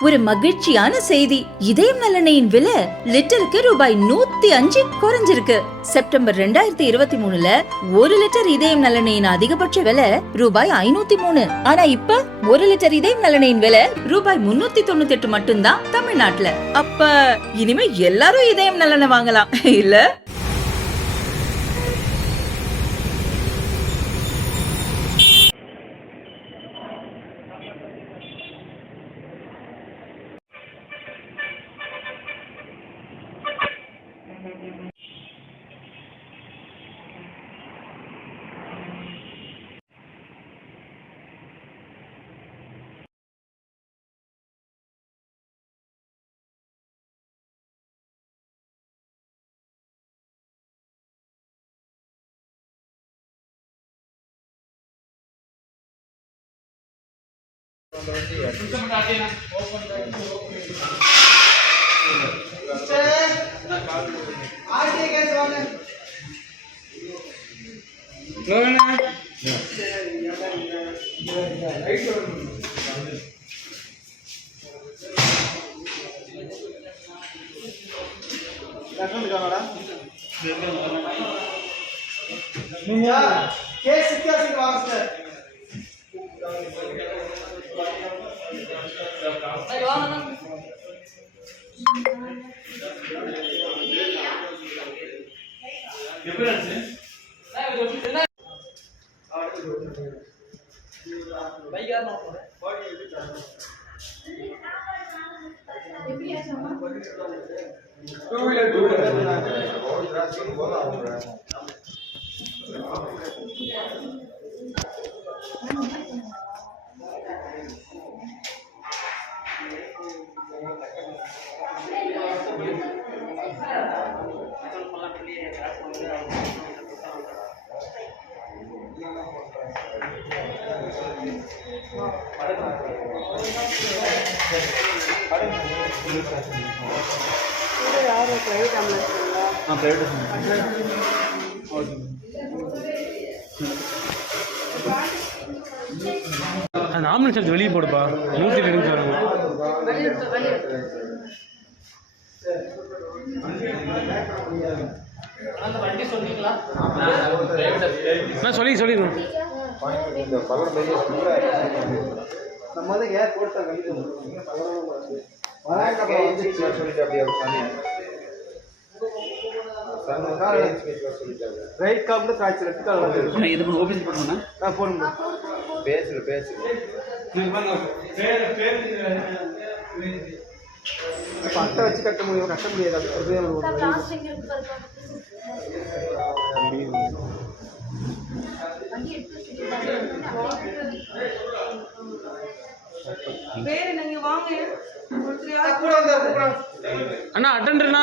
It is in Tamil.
ஒரு மகிழ்ச்சியான செய்தி. இதயம் நல்லெண்ணெயின் விலை லிட்டருக்கு ரூபாய் 105 குறைஞ்சிருக்கு. செப்டம்பர் 2023ல 1 லிட்டர் இதயம் நல்லெண்ணெயின் அதிகபட்ச விலை ரூபாய் 503. ஆனா இப்ப 1 லிட்டர் இதயம் நல்லெண்ணெயின் விலை ரூபாய் 398 மட்டும்தான் தமிழ்நாட்டுல. அப்ப இனிமே எல்லாரும் இதயம் நல்லெண்ணெய் வாங்கலாம் இல்ல? ஆம்புலன்ஸ் வெளியே போடுப்பா. 102 வராங்க. சொல்லிடுங்க. ரைட் காப்ல காய்ச்சல் இது ஓபன் பண்ணுங்க. போடுங்க. பேசல பட்டை வச்சு கட்ட முடியும், கட்ட முடியாது. அண்ணா அட்டெண்டர்ண்ணா